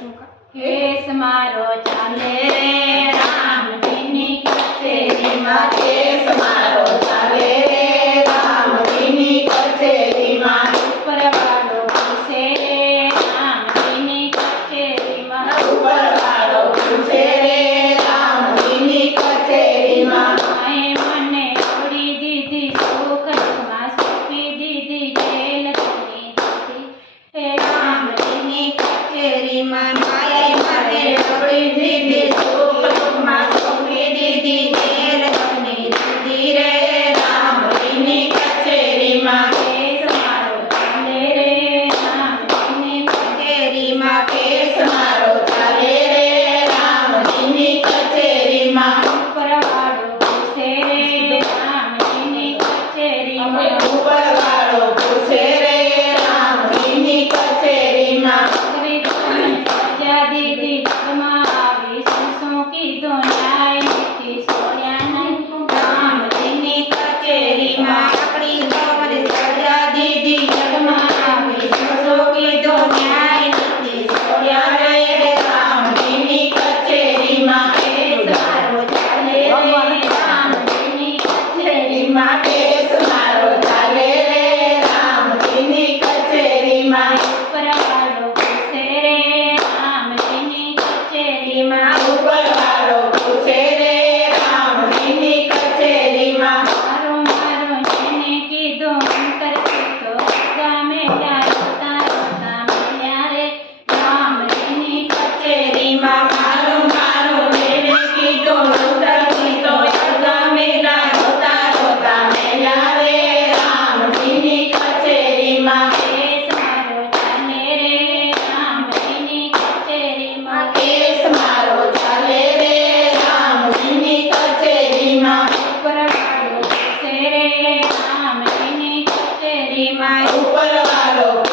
Case મારો ચાલે રામજીની કચેરીમાં કેસ malo, para malo.